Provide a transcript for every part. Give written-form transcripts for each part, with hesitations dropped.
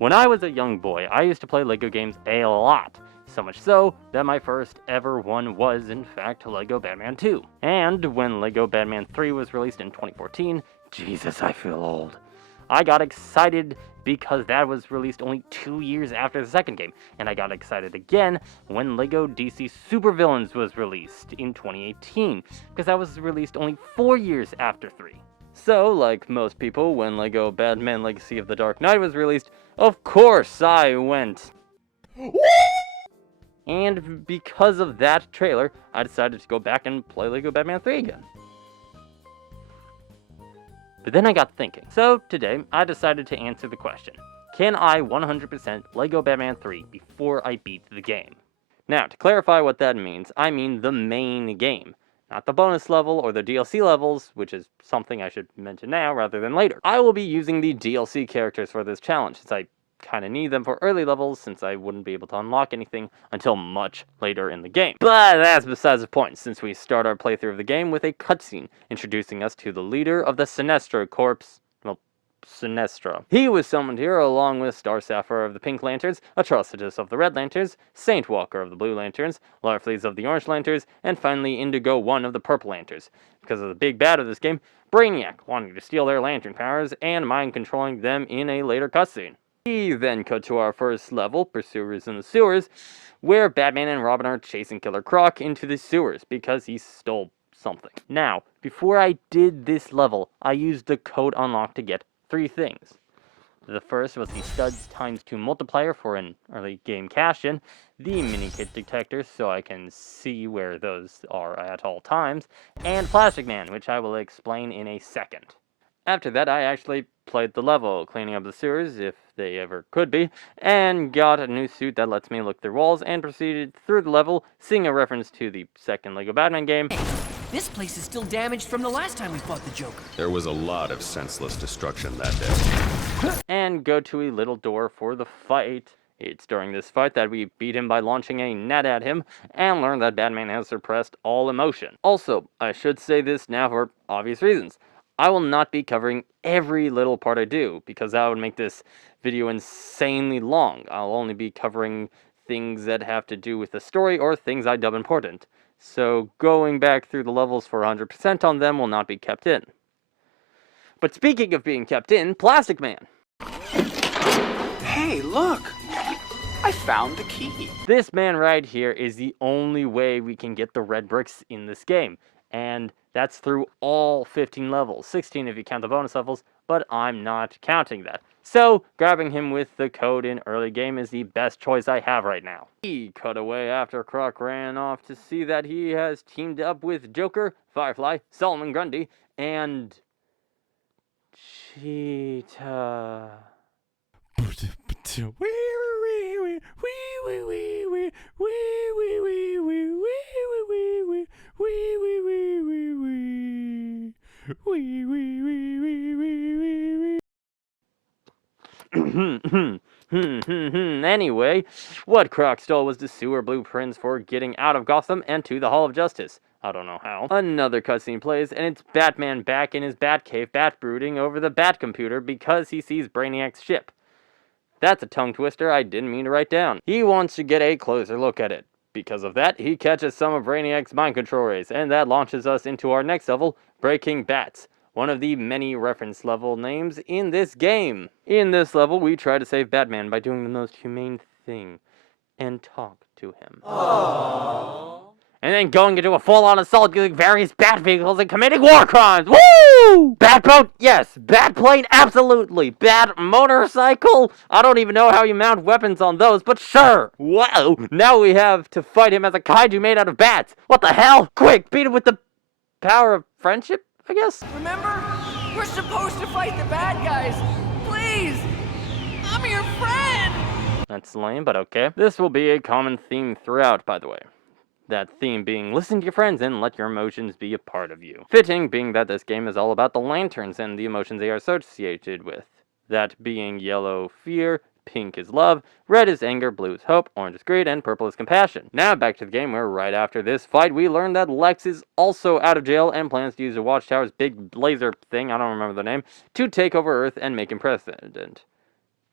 When I was a young boy, I used to play LEGO games a lot. So much so that my first ever one was, in fact, LEGO Batman 2. And when LEGO Batman 3 was released in 2014, Jesus, I feel old. I got excited because that was released only 2 years after the second game, and I got excited again when LEGO DC Supervillains was released in 2018, because that was released only 4 years after 3. So, like most people, when LEGO Batman Legacy of the Dark Knight was released, of course I went. And because of that trailer, I decided to go back and play LEGO Batman 3 again. But then I got thinking. So today, I decided to answer the question, can I 100% LEGO Batman 3 before I beat the game? Now, to clarify what that means, I mean the main game. Not the bonus level or the DLC levels, which is something I should mention now rather than later. I will be using the DLC characters for this challenge, since I kind of need them for early levels, since I wouldn't be able to unlock anything until much later in the game. But that's besides the point, since we start our playthrough of the game with a cutscene introducing us to the leader of the Sinestro Corps. Well, Sinestro. He was summoned here along with Star Sapphire of the Pink Lanterns, Atrocitus of the Red Lanterns, Saint Walker of the Blue Lanterns, Larfleeze of the Orange Lanterns, and finally Indigo 1 of the Purple Lanterns. Because of the big bad of this game, Brainiac wanting to steal their lantern powers and mind controlling them in a later cutscene. We then cut to our first level, Pursuers in the Sewers, where Batman and Robin are chasing Killer Croc into the sewers because he stole something. Now, before I did this level, I used the code unlock to get 3 things. The first was the Studs ×2 multiplier for an early game cash-in, the mini-kit detector so I can see where those are at all times, and Plastic Man, which I will explain in a second. After that, I actually played the level, cleaning up the sewers, if they ever could be, and got a new suit that lets me look through walls, and proceeded through the level, seeing a reference to the second LEGO Batman game. This place is still damaged from the last time we fought the Joker. There was a lot of senseless destruction that day. And go to a little door for the fight. It's during this fight that we beat him by launching a net at him, and learn that Batman has suppressed all emotion. Also, I should say this now for obvious reasons. I will not be covering every little part I do, because that would make this video insanely long. I'll only be covering things that have to do with the story or things I dub important. So going back through the levels for 100% on them will not be kept in. But speaking of being kept in, Plastic Man. Hey, look! I found the key. This man right here is the only way we can get the red bricks in this game. And that's through all 15 levels, 16 if you count the bonus levels, but I'm not counting that. So, grabbing him with the code in early game is the best choice I have right now. He cut away after Croc ran off to see that he has teamed up with Joker, Firefly, Solomon Grundy, and Cheetah. Anyway, what Croc stole was the sewer blueprints for getting out of Gotham and to the Hall of Justice. I don't know how. Another cutscene plays, and it's Batman back in his Batcave bat-brooding over the Batcomputer because he sees Brainiac's ship. That's a tongue twister I didn't mean to write down. He wants to get a closer look at it. Because of that, he catches some of Brainiac's mind control rays, and that launches us into our next level, Breaking Bats, one of the many reference level names in this game. In this level, we try to save Batman by doing the most humane thing, and talk to him. Aww. And then going into a full-on assault using various bat vehicles and committing war crimes. Woo! Bat boat? Yes. Bat plane? Absolutely. Bat motorcycle? I don't even know how you mount weapons on those, but sure. Whoa. Now we have to fight him as a kaiju made out of bats. What the hell? Quick, beat him with the power of friendship, I guess? Remember? We're supposed to fight the bad guys. Please! I'm your friend! That's lame, but okay. This will be a common theme throughout, by the way. That theme being listen to your friends and let your emotions be a part of you. Fitting being that this game is all about the lanterns and the emotions they are associated with. That being yellow, fear, pink is love, red is anger, blue is hope, orange is greed, and purple is compassion. Now back to the game where right after this fight we learn that Lex is also out of jail and plans to use the Watchtower's big laser thing, I don't remember the name, to take over Earth and make him president.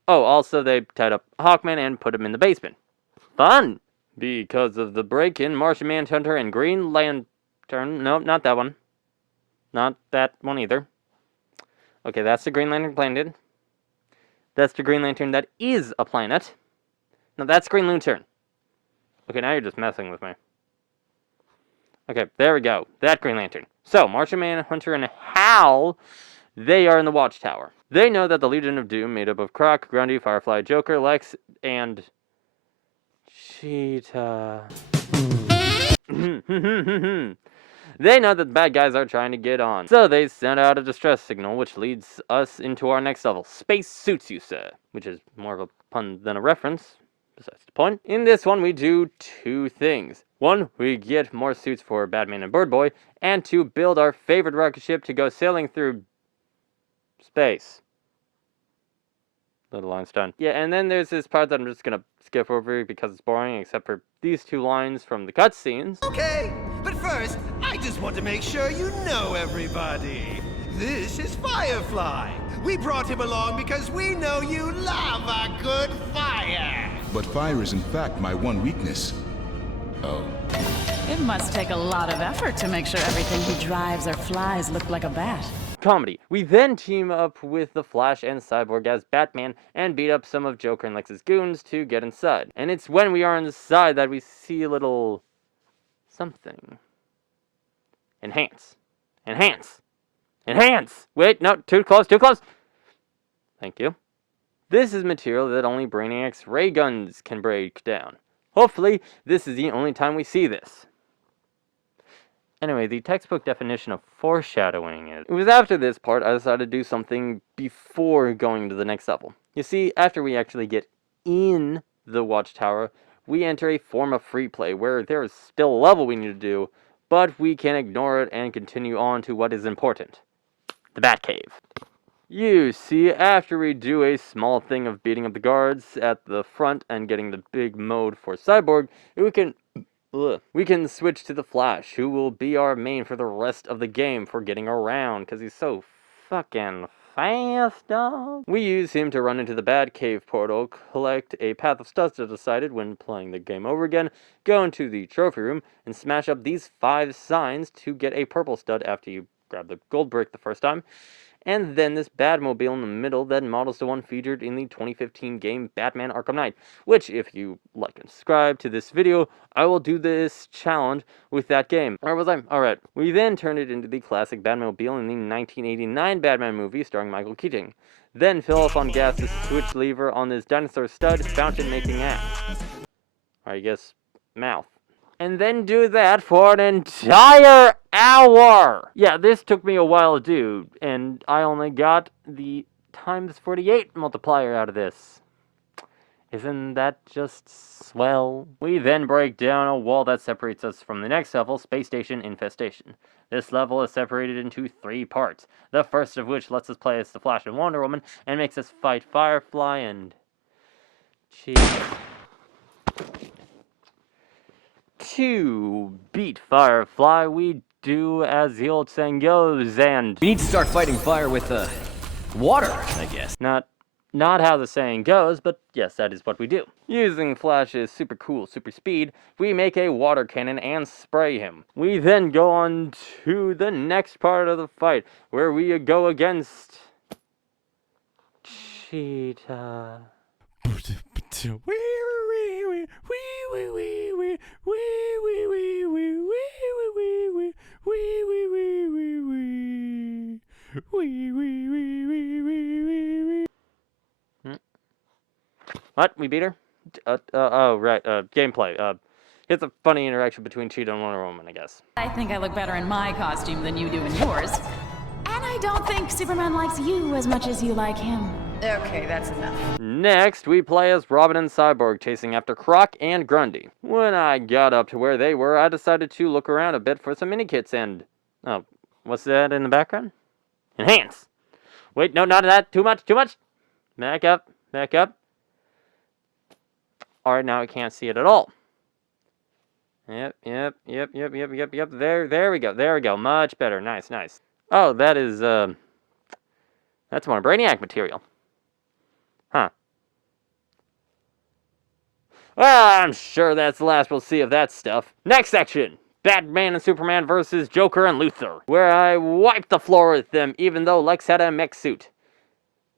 Oh, also they tied up Hawkman and put him in the basement. Fun! Because of the break-in, Martian Manhunter and Green Lantern... Nope, not that one. Not that one either. Okay, that's the Green Lantern planet. That's the Green Lantern that is a planet. No, that's Green Lantern. Okay, now you're just messing with me. Okay, there we go. That Green Lantern. So, Martian Manhunter and Hal, they are in the Watchtower. They know that the Legion of Doom, made up of Croc, Grundy, Firefly, Joker, Lex, and... Cheetah... They know that the bad guys are trying to get on. So they send out a distress signal, which leads us into our next level. Space suits you, sir. Which is more of a pun than a reference. Besides the point. In this one, we do two things. One, we get more suits for Batman and Bird Boy. And two, build our favorite rocket ship to go sailing through space. Little Einstein. Yeah, and then there's this part that I'm just gonna skip over because it's boring, except for these two lines from the cutscenes. Okay, but first, I just want to make sure you know everybody. This is Firefly. We brought him along because we know you love a good fire. But fire is in fact my one weakness. Oh. It must take a lot of effort to make sure everything he drives or flies look like a bat. Comedy. We then team up with the Flash and Cyborg as Batman and beat up some of Joker and Lex's goons to get inside. And it's when we are inside that we see a little... something. Enhance. Enhance. Enhance! Wait, no, too close, too close! Thank you. This is material that only Brainiac's ray guns can break down. Hopefully, this is the only time we see this. Anyway, the textbook definition of foreshadowing is... It was after this part I decided to do something before going to the next level. You see, after we actually get in the Watchtower, we enter a form of free play where there is still a level we need to do, but we can ignore it and continue on to what is important. The Batcave. You see, after we do a small thing of beating up the guards at the front and getting the big mode for Cyborg, we can switch to the Flash, who will be our main for the rest of the game for getting around, because he's so fucking fast, dog. We use him to run into the Batcave portal, collect a path of studs as decided when playing the game over again, go into the trophy room, and smash up these 5 signs to get a purple stud after you grab the gold brick the first time. And then this Batmobile in the middle that models the one featured in the 2015 game Batman Arkham Knight, which, if you like and subscribe to this video, I will do this challenge with that game. Or was I? Alright. We then turned it into the classic Batmobile in the 1989 Batman movie starring Michael Keaton. Then fill up on gas the switch lever on this dinosaur stud fountain making ass. Or I guess, mouth. And then do that for an entire hour! Yeah, this took me a while to do, and I only got the times 48 multiplier out of this. Isn't that just swell? We then break down a wall that separates us from the next level, Space Station Infestation. This level is separated into 3 parts, the first of which lets us play as the Flash and Wonder Woman, and makes us fight Firefly and... To beat Firefly, we do as the old saying goes, and... We need to start fighting fire with, water, I guess. Not how the saying goes, but yes, that is what we do. Using Flash's super cool super speed, we make a water cannon and spray him. We then go on to the next part of the fight, where we go against... Cheetah... What? We beat her? Oh, right. Gameplay. It's a funny interaction between Cheetah and Wonder Woman, I guess. I think I look better in my costume than you do in yours. And I don't think Superman likes you as much as you like him. Okay, that's enough. Next, we play as Robin and Cyborg chasing after Croc and Grundy. When I got up to where they were, I decided to look around a bit for some mini-kits and... Oh, what's that in the background? Enhance! Wait, no, not that. Too much, too much! Back up, back up. Alright, now I can't see it at all. Yep. There we go. Much better. Nice. Oh, that is, that's more Brainiac material. Huh. Well, I'm sure that's the last we'll see of that stuff. Next section. Batman and Superman versus Joker and Luthor, where I wiped the floor with them even though Lex had a mech suit.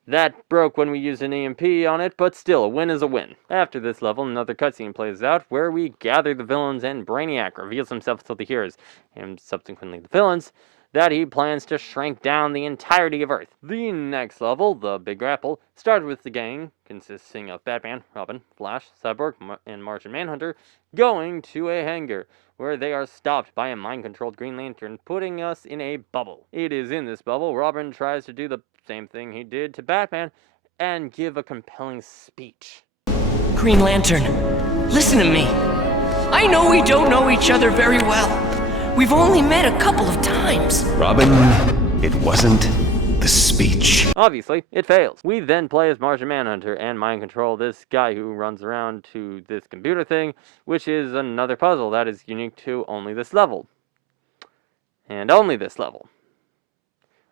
That broke when we used an EMP on it, but still, a win is a win. After this level, another cutscene plays out, where we gather the villains and Brainiac reveals himself to the heroes, and subsequently the villains, that he plans to shrink down the entirety of Earth. The next level, the Big Grapple, started with the gang, consisting of Batman, Robin, Flash, Cyborg, and Martian Manhunter, going to a hangar, where they are stopped by a mind-controlled Green Lantern, putting us in a bubble. It is in this bubble Robin tries to do the same thing he did to Batman, and give a compelling speech. Green Lantern, listen to me. I know we don't know each other very well. We've only met a couple of times. Robin, it wasn't the speech. Obviously, it fails. We then play as Martian Manhunter and mind control this guy who runs around to this computer thing, which is another puzzle that is unique to only this level. And only this level.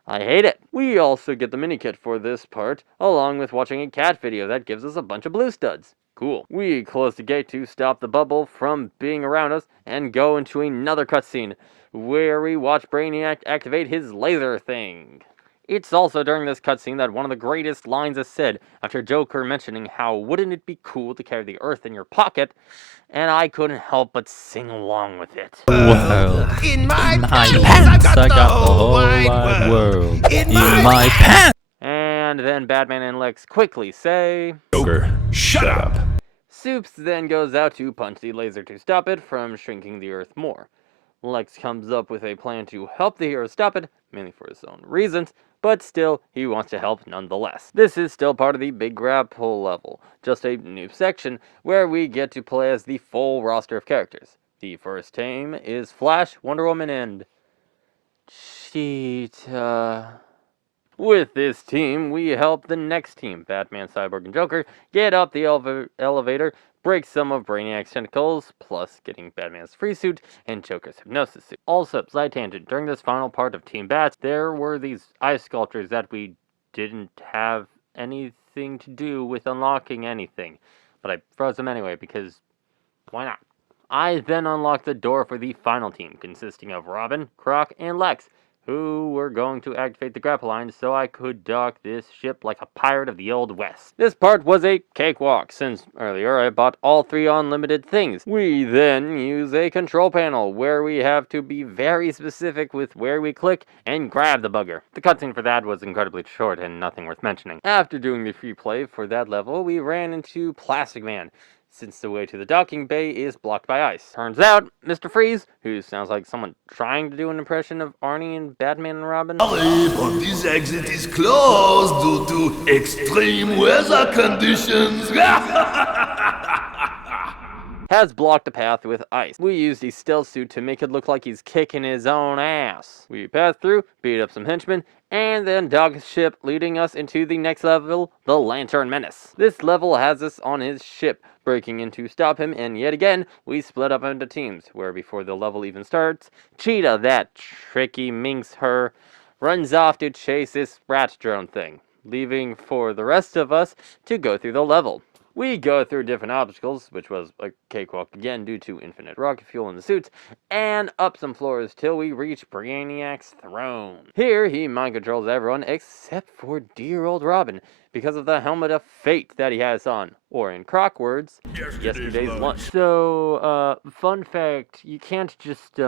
I hate it. We also get the mini-kit for this part, along with watching a cat video that gives us a bunch of blue studs. Cool. We close the gate to stop the bubble from being around us, and go into another cutscene, where we watch Brainiac activate his laser thing. It's also during this cutscene that one of the greatest lines is said, after Joker mentioning how wouldn't it be cool to carry the Earth in your pocket, and I couldn't help but sing along with it. Well, In my in my pants, pants, I got the whole wide world. In my pants! And then Batman and Lex quickly say, Joker, shut up. Soups then goes out to punch the laser to stop it from shrinking the Earth more. Lex comes up with a plan to help the hero stop it, mainly for his own reasons, but still, he wants to help nonetheless. This is still part of the Big Grapple level, just a new section where we get to play as the full roster of characters. The first team is Flash, Wonder Woman, and Cheetah. With this team, we help the next team, Batman, Cyborg, and Joker, get up the elevator, break some of Brainiac's tentacles, plus getting Batman's free suit and Joker's hypnosis suit. Also, side tangent, during this final part of Team Bats, there were these ice sculptures that we didn't have anything to do with unlocking anything, but I froze them anyway because why not? I then unlocked the door for the final team, consisting of Robin, Croc, and Lex, who were going to activate the grapple line so I could dock this ship like a pirate of the Old West. This part was a cakewalk, since earlier I bought all 3 unlimited things. We then use a control panel, where we have to be very specific with where we click and grab the bugger. The cutscene for that was incredibly short and nothing worth mentioning. After doing the free play for that level, we ran into Plastic Man, since the way to the docking bay is blocked by ice. Turns out, Mr. Freeze, who sounds like someone trying to do an impression of Arnie and Batman and Robin. Sorry, but this exit is closed due to extreme weather conditions. Has blocked a path with ice. We used a stealth suit to make it look like he's kicking his own ass. We passed through, beat up some henchmen, and then dock his ship, leading us into the next level, the Lantern Menace. This level has us on his ship, breaking in to stop him, and yet again, we split up into teams, where before the level even starts, Cheetah, that tricky minx her, runs off to chase this rat drone thing, leaving for the rest of us to go through the level. We go through different obstacles, which was a cakewalk again due to infinite rocket fuel in the suits, and up some floors till we reach Brainiac's throne. Here, he mind controls everyone except for dear old Robin, because of the helmet of fate that he has on, or in Croc words, yesterday's lunch. So, fun fact, you can't just,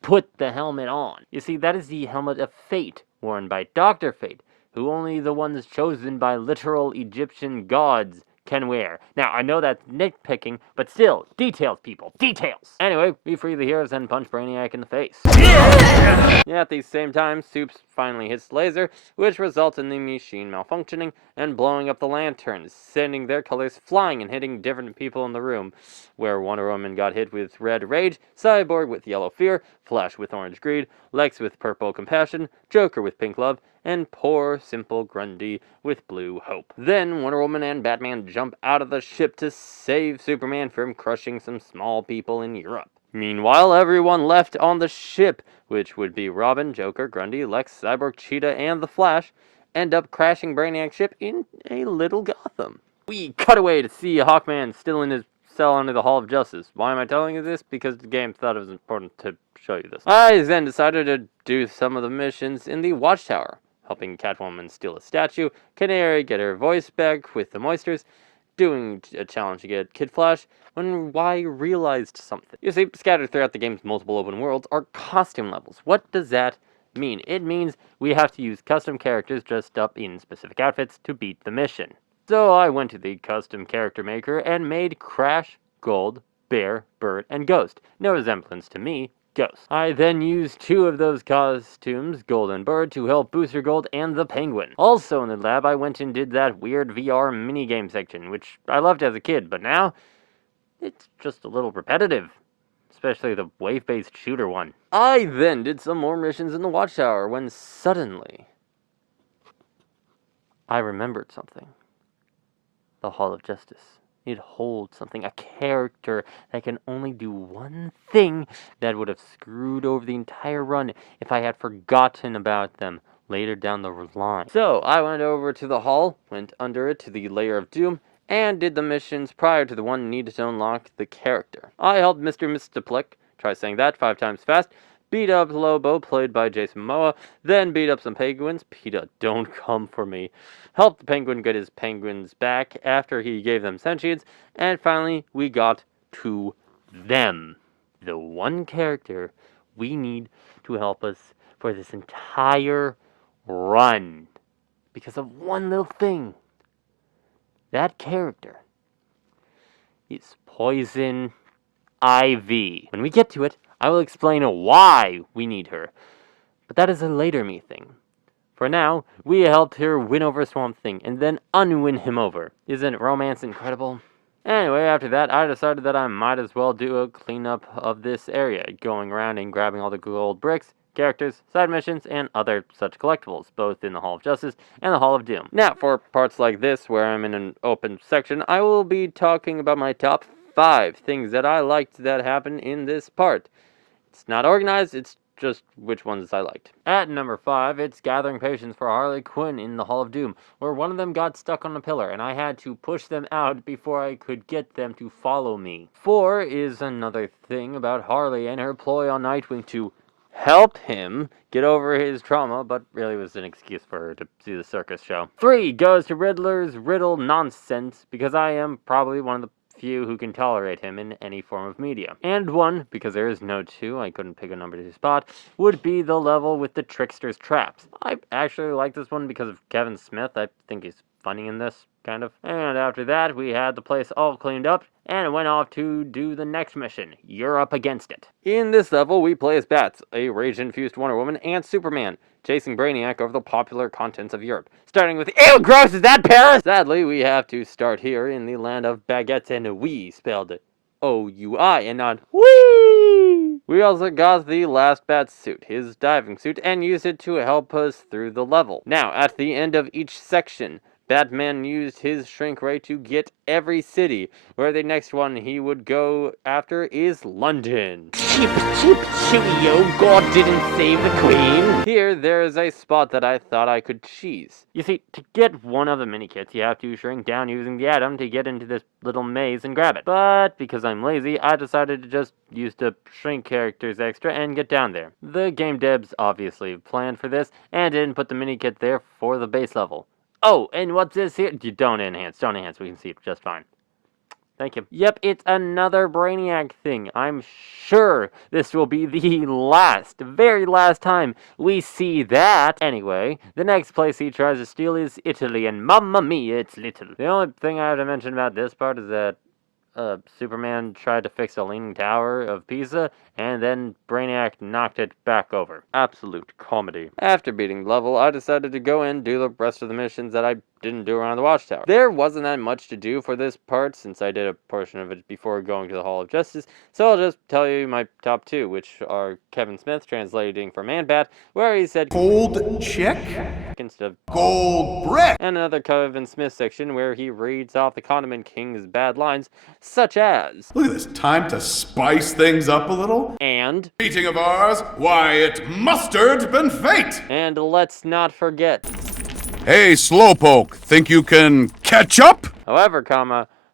put the helmet on. You see, that is the helmet of fate, worn by Dr. Fate, who only the ones chosen by literal Egyptian gods can wear. Now, I know that's nitpicking, but still, details, people, details! Anyway, we free the heroes and punch Brainiac in the face. At the same time, Soups finally hits the laser, which results in the machine malfunctioning and blowing up the lanterns, sending their colors flying and hitting different people in the room, where Wonder Woman got hit with red rage, Cyborg with yellow fear, Flash with orange greed, Lex with purple compassion, Joker with pink love, and poor, simple Grundy with blue hope. Then Wonder Woman and Batman jump out of the ship to save Superman from crushing some small people in Europe. Meanwhile, everyone left on the ship, which would be Robin, Joker, Grundy, Lex, Cyborg, Cheetah, and the Flash, end up crashing Brainiac's ship in a little Gotham. We cut away to see Hawkman still in his cell under the Hall of Justice. Why am I telling you this? Because the game thought it was important to show you this. I then decided to do some of the missions in the Watchtower, helping Catwoman steal a statue, Canary get her voice back with the Moisters, doing a challenge to get Kid Flash, when I realized something. You see, scattered throughout the game's multiple open worlds are costume levels. What does that mean? It means we have to use custom characters dressed up in specific outfits to beat the mission. So I went to the custom character maker and made Crash, Gold, Bear, Bird, and Ghost. No resemblance to me, Ghost. I then used 2 of those costumes, Gold and Bird, to help Booster Gold and the Penguin. Also in the lab, I went and did that weird VR minigame section, which I loved as a kid, but now it's just a little repetitive. Especially the wave-based shooter one. I then did some more missions in the Watchtower when suddenly I remembered something. The Hall of Justice. It holds something, a character that can only do one thing that would have screwed over the entire run if I had forgotten about them later down the line. So I went over to the hall, went under it to the Layer of Doom, and did the missions prior to the one needed to unlock the character. I helped Mr. Mistaplik, try saying that 5 times fast, beat up Lobo, played by Jason Momoa, then beat up some penguins. PETA, don't come for me. Helped the penguin get his penguins back after he gave them sentience, and finally we got to them. The one character we need to help us for this entire run. Because of one little thing. That character is Poison Ivy. When we get to it, I will explain why we need her. But that is a later me thing. For now, we helped her win over Swamp Thing, and then unwin him over. Isn't romance incredible? Anyway, after that, I decided that I might as well do a cleanup of this area, going around and grabbing all the gold bricks, characters, side missions, and other such collectibles, both in the Hall of Justice and the Hall of Doom. Now, for parts like this, where I'm in an open section, I will be talking about my top 5 things that I liked that happened in this part. It's not organized, it's just which ones I liked. At number 5, it's gathering patience for Harley Quinn in the Hall of Doom, where one of them got stuck on a pillar, and I had to push them out before I could get them to follow me. 4 is another thing about Harley and her ploy on Nightwing to help him get over his trauma, but really was an excuse for her to see the circus show. 3 goes to Riddler's riddle nonsense, because I am probably one of the few who can tolerate him in any form of media. And 1, because there is no 2, I couldn't pick a number to spot, would be the level with the Trickster's Traps. I actually like this one because of Kevin Smith. I think he's funny in this, kind of. And after that, we had the place all cleaned up, and went off to do the next mission. You're up against it. In this level, we play as Bats, a rage-infused Wonder Woman, and Superman, chasing Brainiac over the popular continents of Europe. Starting with, ew, gross, is that Paris? Sadly, we have to start here in the land of baguettes and we spelled it O-U-I and not wee. We also got the last Bat suit, his diving suit, and used it to help us through the level. Now, at the end of each section, Batman used his shrink ray to get every city, where the next one he would go after is London. Chip, chip, cheerio, God didn't save the Queen. Here, there's a spot that I thought I could cheese. You see, to get one of the mini-kits, you have to shrink down using the atom to get into this little maze and grab it. But, because I'm lazy, I decided to just use the shrink characters extra and get down there. The game devs obviously planned for this, and didn't put the mini-kit there for the base level. Oh, and what's this here? Don't enhance, we can see it just fine. Thank you. Yep, it's another Brainiac thing. I'm sure this will be the very last time we see that. Anyway, the next place he tries to steal is Italy, and mamma mia, it's little. The only thing I have to mention about this part is that Superman tried to fix a leaning tower of Pisa, and then Brainiac knocked it back over. Absolute comedy. After beating the level, I decided to go and do the rest of the missions that I didn't do around the Watchtower. There wasn't that much to do for this part, since I did a portion of it before going to the Hall of Justice, so I'll just tell you my top 2, which are Kevin Smith translating for Man-Bat, where he said Gold chick? instead of Gold brick! and another Kevin Smith section where he reads off the Condiment King's bad lines, such as, Look at this, time to spice things up a little. And Meeting of ours, why it mustard been fate! And let's not forget, Hey, Slowpoke, think you can catch up? However,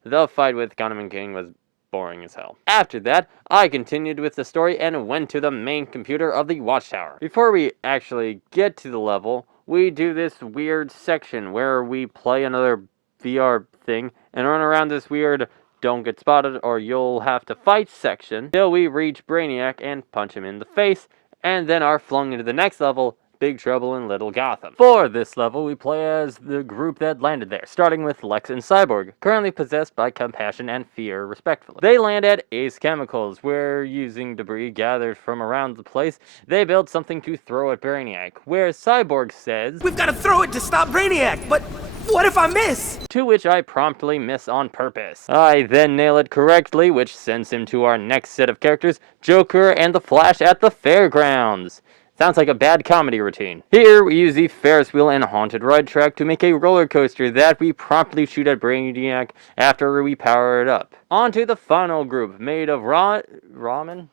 the fight with Gunman King was boring as hell. After that, I continued with the story and went to the main computer of the Watchtower. Before we actually get to the level, we do this weird section where we play another VR thing and run around this weird don't get spotted or you'll have to fight section till we reach Brainiac and punch him in the face, and then are flung into the next level, Big Trouble in Little Gotham. For this level, we play as the group that landed there, starting with Lex and Cyborg, currently possessed by compassion and fear, respectively. They land at Ace Chemicals, where, using debris gathered from around the place, they build something to throw at Brainiac, where Cyborg says, We've got to throw it to stop Brainiac, but what if I miss? To which I promptly miss on purpose. I then nail it correctly, which sends him to our next set of characters, Joker and the Flash at the fairgrounds. Sounds like a bad comedy routine. Here, we use the Ferris wheel and haunted ride track to make a roller coaster that we promptly shoot at Brainiac after we power it up. On to the final group, made of ramen?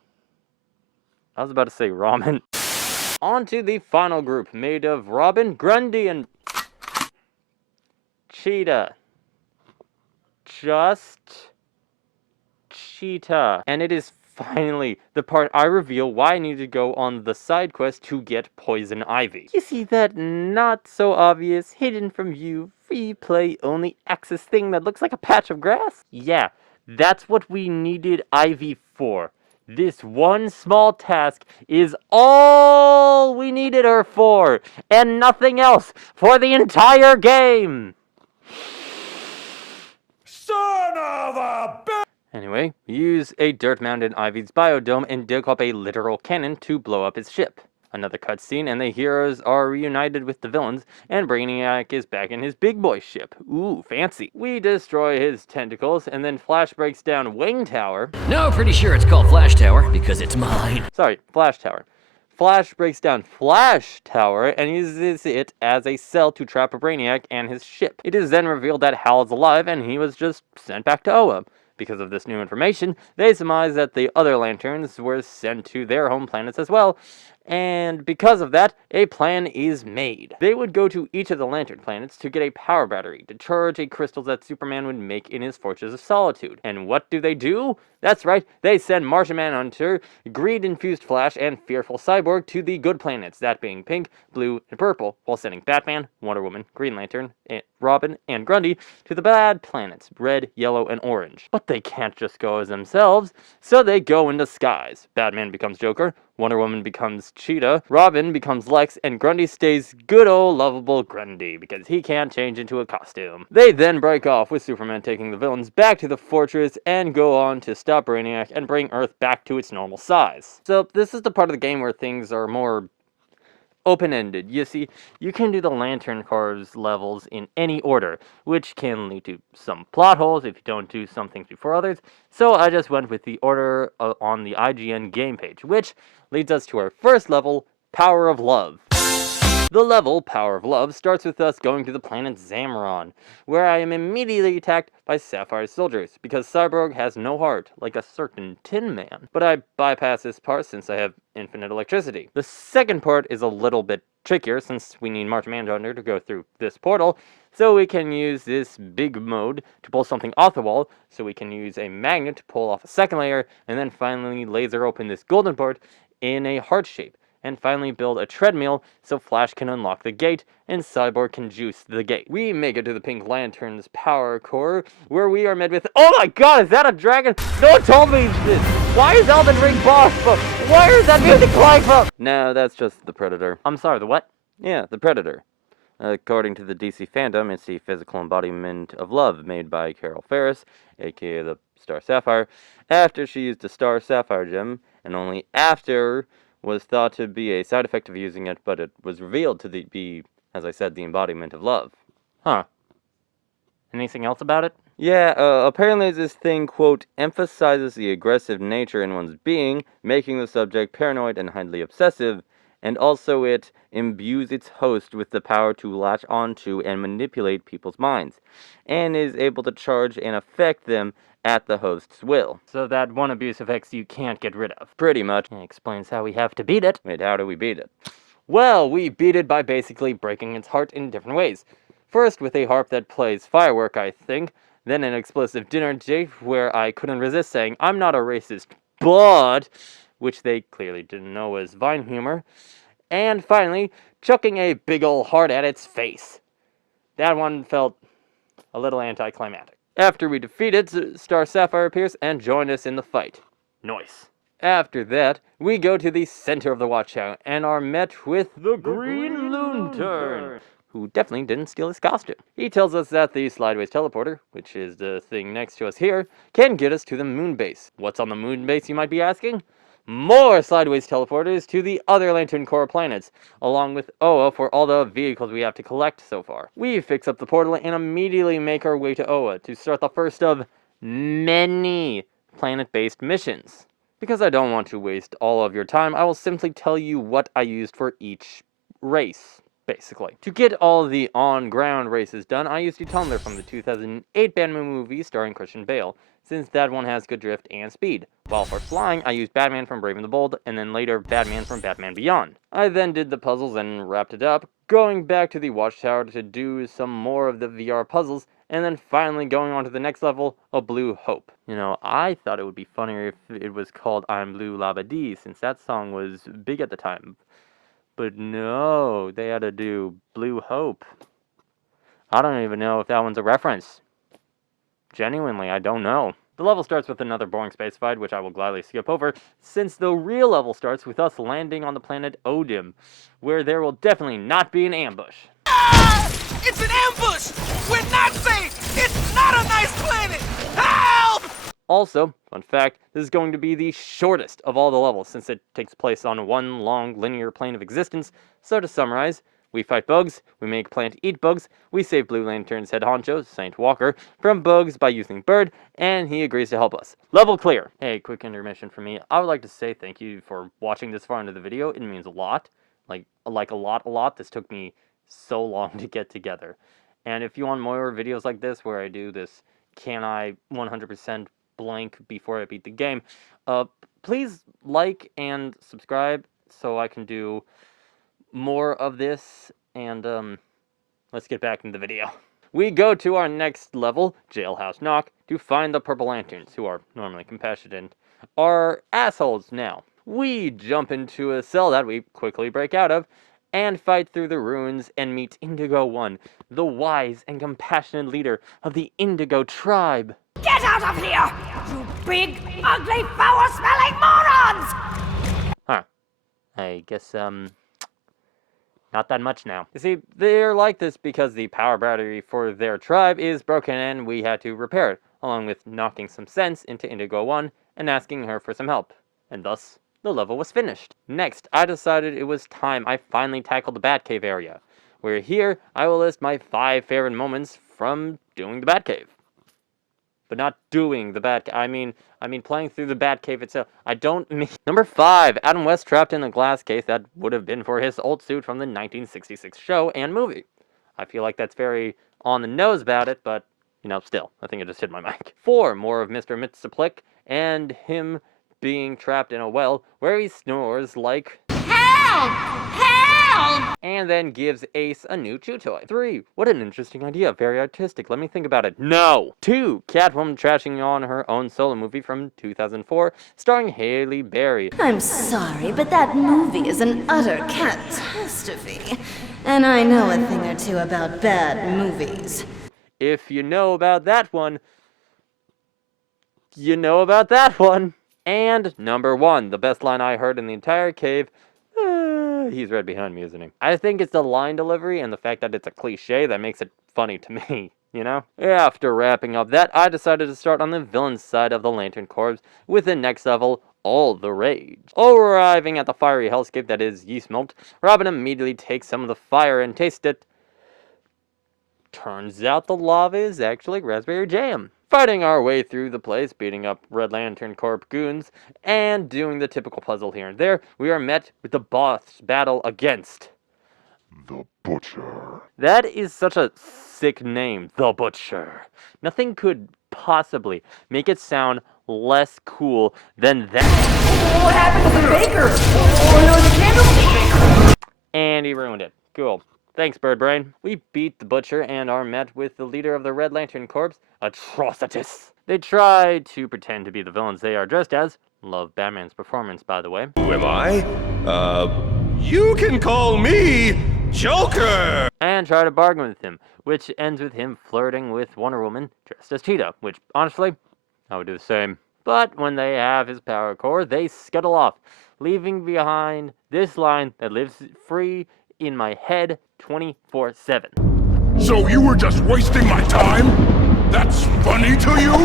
I was about to say ramen. On to the final group, made of Robin, Grundy, and Cheetah. Just Cheetah. And it is finally the part I reveal why I need to go on the side quest to get Poison Ivy. You see that not so obvious, hidden from view, free play only access thing that looks like a patch of grass? Yeah, that's what we needed Ivy for. This one small task is all we needed her for, and nothing else for the entire game. Son of a bitch! Anyway, we use a dirt mound in Ivy's biodome and dig up a literal cannon to blow up his ship. Another cutscene, and the heroes are reunited with the villains, and Brainiac is back in his big boy ship. Ooh, fancy. We destroy his tentacles, and then Flash breaks down Wing Tower. No, pretty sure it's called Flash Tower, because it's mine. Sorry, Flash Tower. Flash breaks down Flash Tower and uses it as a cell to trap Brainiac and his ship. It is then revealed that Hal is alive, and he was just sent back to Oa. Because of this new information, they surmise that the other Lanterns were sent to their home planets as well, and because of that, a plan is made. They would go to each of the Lantern planets to get a power battery to charge a crystal that Superman would make in his Fortress of Solitude. And what do? That's right, they send Martian Manhunter, greed-infused Flash, and fearful Cyborg to the good planets, that being pink, blue, and purple, while sending Batman, Wonder Woman, Green Lantern, Robin, and Grundy to the bad planets, red, yellow, and orange. But they can't just go as themselves, so they go in disguise. Batman becomes Joker, Wonder Woman becomes Cheetah, Robin becomes Lex, and Grundy stays good old lovable Grundy, because he can't change into a costume. They then break off, with Superman taking the villains back to the fortress, and go on to stop Brainiac and bring Earth back to its normal size. So this is the part of the game where things are more open-ended. You see, you can do the Lantern Corps levels in any order, which can lead to some plot holes if you don't do some things before others, so I just went with the order on the IGN game page, which leads us to our first level, Power of Love. The level, Power of Love, starts with us going to the planet Zamaron, where I am immediately attacked by Sapphire's soldiers, because Cyborg has no heart, like a certain Tin Man. But I bypass this part since I have infinite electricity. The second part is a little bit trickier, since we need Martian Manhunter to go through this portal, so we can use this big mode to pull something off the wall, so we can use a magnet to pull off a second layer, and then finally laser open this golden port in a heart shape. And finally build a treadmill so Flash can unlock the gate and Cyborg can juice the gate. We make it to the Pink Lantern's power core, where we are met with, oh my god, is that a dragon? No one told me this! Why is Elden Ring boss? Where is that music playing from? No, that's just the Predator. I'm sorry, the what? Yeah, the Predator. According to the DC fandom, it's the physical embodiment of love made by Carol Ferris, aka the Star Sapphire, after she used the Star Sapphire gem, and only after was thought to be a side effect of using it, but it was revealed to be, as I said, the embodiment of love. Huh. Anything else about it? Yeah, apparently this thing, quote, emphasizes the aggressive nature in one's being, making the subject paranoid and highly obsessive, and also it imbues its host with the power to latch onto and manipulate people's minds, and is able to charge and affect them at the host's will. So that one abuse affects you can't get rid of. Pretty much. It explains how we have to beat it. Wait, how do we beat it? Well, we beat it by basically breaking its heart in different ways. First with a harp that plays firework, I think, then an explosive dinner date where I couldn't resist saying, I'm not a racist, but, which they clearly didn't know was Vine humor, and finally, chucking a big ol' heart at its face. That one felt a little anticlimactic. After we defeated, Star Sapphire appears and joined us in the fight. Nice. After that, we go to the center of the Watchtower and are met with the Green Lantern, who definitely didn't steal his costume. He tells us that the Slideways teleporter, which is the thing next to us here, can get us to the moon base. What's on the moon base, you might be asking? More Slideways teleporters to the other Lantern Corps planets, along with Oa for all the vehicles we have to collect so far. We fix up the portal and immediately make our way to Oa to start the first of many planet-based missions. Because I don't want to waste all of your time, I will simply tell you what I used for each race, basically. To get all the on-ground races done, I used Tumbler from the 2008 Batman movie starring Christian Bale, since that one has good drift and speed. While for flying, I used Batman from Brave and the Bold, and then later Batman from Batman Beyond. I then did the puzzles and wrapped it up, going back to the Watchtower to do some more of the VR puzzles, and then finally going on to the next level, a Blue Hope. You know, I thought it would be funnier if it was called I'm Blue Labadee, since that song was big at the time. But no, they had to do Blue Hope. I don't even know if that one's a reference. Genuinely, I don't know. The level starts with another boring space fight, which I will gladly skip over, since the real level starts with us landing on the planet Odim, where there will definitely not be an ambush. Ah! It's an ambush! We're not safe! It's not a nice planet! Help! Also, fun fact, this is going to be the shortest of all the levels, since it takes place on one long linear plane of existence. So to summarize, we fight bugs, we make plant eat bugs, we save Blue Lantern's head honcho, Saint Walker, from bugs by using Bird, and he agrees to help us. Level clear! Hey, quick intermission for me. I would like to say thank you for watching this far into the video. It means a lot. Like a lot. This took me so long to get together. And if you want more videos like this, where I do this, can I 100% blank before I beat the game, please like and subscribe so I can do more of this, and let's get back into the video. We go to our next level, Jailhouse Knock, to find the Purple Lanterns, who are normally compassionate, are assholes now. We jump into a cell that we quickly break out of, and fight through the ruins and meet Indigo One, the wise and compassionate leader of the Indigo tribe. Get out of here, you big, ugly, foul-smelling morons! Huh. I guess, not that much now. You see, they're like this because the power battery for their tribe is broken and we had to repair it, along with knocking some sense into Indigo One and asking her for some help. And thus, the level was finished. Next, I decided it was time I finally tackled the Batcave area, where here I will list my 5 favorite moments from doing the Batcave. But not doing the Batcave, I mean playing through the Batcave itself. I don't mean... Number 5, Adam West trapped in a glass case that would have been for his old suit from the 1966 show and movie. I feel like that's very on the nose about it, but, you know, still, I think I just hit my mic. 4, more of Mr. Mitsaplik and him being trapped in a well where he snores like Help! Help! and then gives Ace a new chew toy. 3, what an interesting idea, very artistic, let me think about it. No! 2, Catwoman trashing on her own solo movie from 2004 starring Halle Berry. I'm sorry, but that movie is an utter catastrophe, and I know a thing or two about bad movies. If you know about that one, you know about that one. And number 1, the best line I heard in the entire cave. He's right behind me, isn't he? I think it's the line delivery and the fact that it's a cliche that makes it funny to me, you know? After wrapping up that, I decided to start on the villain side of the Lantern Corps with the next level, All the Rage. Arriving at the fiery hellscape that is Yeast Melt, Robin immediately takes some of the fire and tastes it. Turns out the lava is actually raspberry jam. Fighting our way through the place, beating up Red Lantern Corp goons, and doing the typical puzzle here and there, we are met with the boss battle against The Butcher. That is such a sick name, The Butcher. Nothing could possibly make it sound less cool than that. What happened to the baker? Or no, the candlestick maker? And he ruined it. Cool. Thanks, Birdbrain. We beat the Butcher and are met with the leader of the Red Lantern Corps, Atrocitus. They try to pretend to be the villains they are dressed as. Love Batman's performance, by the way. Who am I? You can call me Joker! And try to bargain with him, which ends with him flirting with Wonder Woman dressed as Cheetah, which, honestly, I would do the same. But when they have his power core, they scuttle off, leaving behind this line that lives free in my head 24/7. So you were just wasting my time? That's funny to you?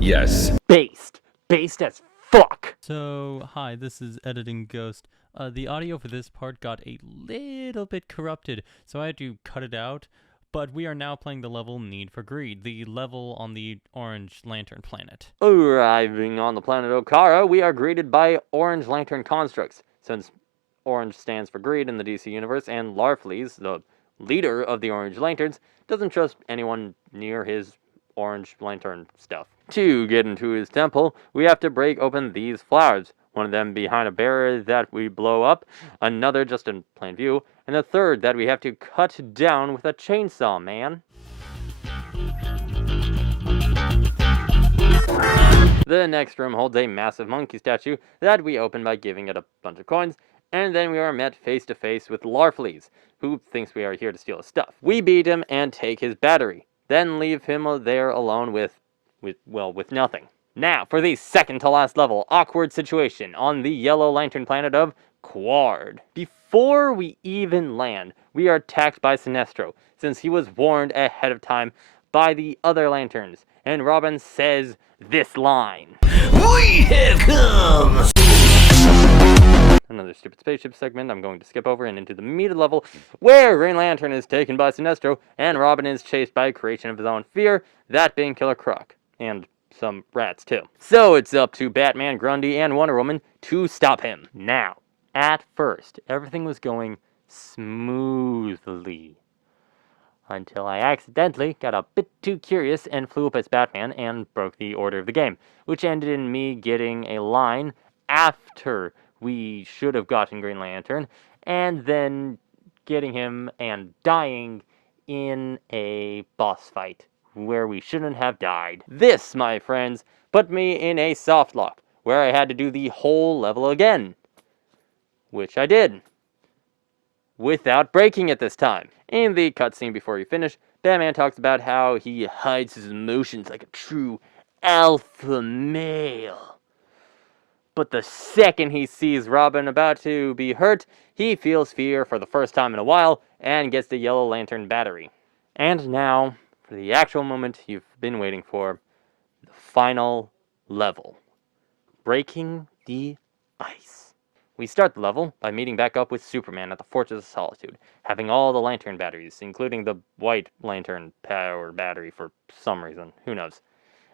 Yes. Based. Based as fuck. So, hi, this is Editing Ghost. The audio for this part got a little bit corrupted, so I had to cut it out. But we are now playing the level Need for Greed, the level on the Orange Lantern planet. Arriving on the planet Okara, we are greeted by Orange Lantern constructs, since Orange stands for greed in the DC universe, and Larfleeze, the leader of the Orange Lanterns, doesn't trust anyone near his Orange Lantern stuff. To get into his temple, we have to break open these flowers, one of them behind a barrier that we blow up, another just in plain view, and a third that we have to cut down with a chainsaw, man. The next room holds a massive monkey statue that we open by giving it a bunch of coins, and then we are met face to face with Larfleeze, who thinks we are here to steal his stuff. We beat him and take his battery, then leave him there alone with nothing. Now, for the second to last level, Aw-Qward Situation on the Yellow Lantern planet of Aw-Qward. Before we even land, we are attacked by Sinestro, since he was warned ahead of time by the other lanterns, and Robin says this line. We have come! Another stupid spaceship segment I'm going to skip over and into the meat of the level, where Green Lantern is taken by Sinestro, and Robin is chased by a creation of his own fear, that being Killer Croc. And some rats, too. So it's up to Batman, Grundy, and Wonder Woman to stop him. Now, at first, everything was going smoothly, until I accidentally got a bit too curious and flew up as Batman and broke the order of the game, which ended in me getting a line after we should have gotten Green Lantern, and then getting him and dying in a boss fight where we shouldn't have died. This, my friends, put me in a soft lock, where I had to do the whole level again, which I did, without breaking it this time. In the cutscene before you finish, Batman talks about how he hides his emotions like a true alpha male. But the second he sees Robin about to be hurt, he feels fear for the first time in a while and gets the Yellow Lantern battery. And now, for the actual moment you've been waiting for, the final level. Breaking the ice. We start the level by meeting back up with Superman at the Fortress of Solitude, having all the lantern batteries, including the white lantern power battery for some reason, who knows.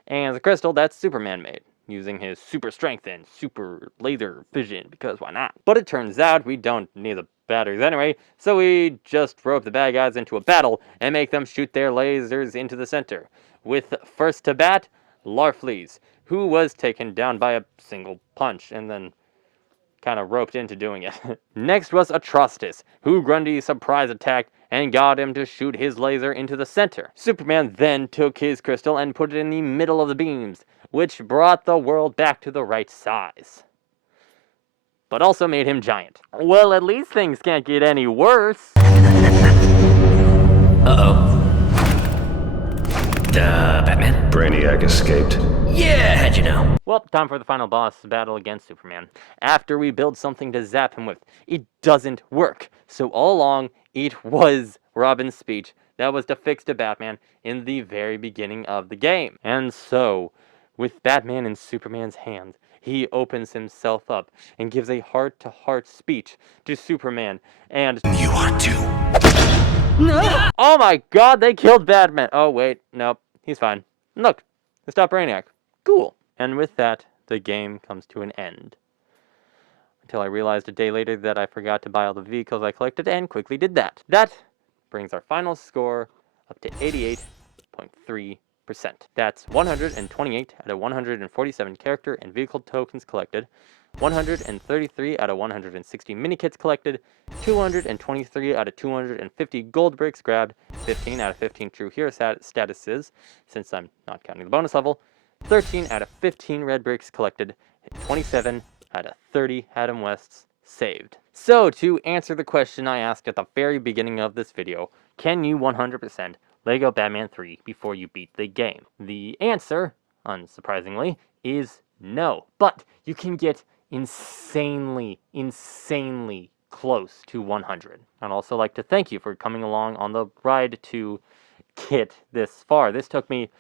And the crystal that Superman made, using his super strength and super laser vision, because why not? But it turns out we don't need the batteries anyway, so we just rope the bad guys into a battle and make them shoot their lasers into the center. With first to bat, Larfleeze, who was taken down by a single punch and then kind of roped into doing it. Next was Atrocitus, who Grundy surprise attacked and got him to shoot his laser into the center. Superman then took his crystal and put it in the middle of the beams, which brought the world back to the right size, but also made him giant. Well, at least things can't get any worse. Uh-oh. Batman? Brainiac escaped. Yeah, how'd you know? Well, time for the final boss battle against Superman. After we build something to zap him with, it doesn't work. So all along, it was Robin's speech that was to fix to Batman in the very beginning of the game. And so, with Batman in Superman's hands, he opens himself up and gives a heart-to-heart speech to Superman, and You are too. oh my god, they killed Batman! Oh wait, nope, he's fine. Look, they stopped Brainiac. Cool. And with that, the game comes to an end. Until I realized a day later that I forgot to buy all the vehicles I collected and quickly did that. That brings our final score up to 88.3%. That's 128 out of 147 character and vehicle tokens collected, 133 out of 160 mini-kits collected, 223 out of 250 gold bricks grabbed, 15 out of 15 true hero statuses, since I'm not counting the bonus level, 13 out of 15 red bricks collected, 27 out of 30 Adam Wests saved. So, to answer the question I asked at the very beginning of this video, can you 100% Lego Batman 3 before you beat the game? The answer, unsurprisingly, is no. But you can get insanely close to 100. I'd also like to thank you for coming along on the ride to get this far. This took me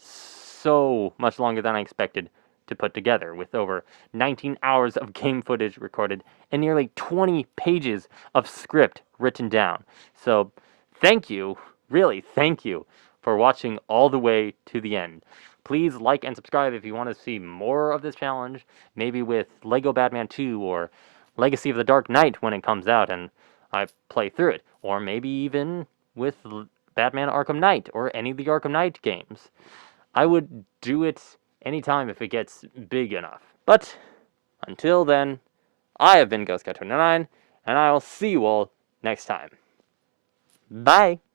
so much longer than I expected to put together, with over 19 hours of game footage recorded and nearly 20 pages of script written down. So thank you, really thank you, for watching all the way to the end. Please like and subscribe if you want to see more of this challenge, maybe with Lego Batman 2 or Legacy of the Dark Knight when it comes out and I play through it, or maybe even with Batman Arkham Knight or any of the Arkham Knight games. I would do it anytime if it gets big enough. But until then, I have been Ghost Guy 29, and I will see you all next time. Bye!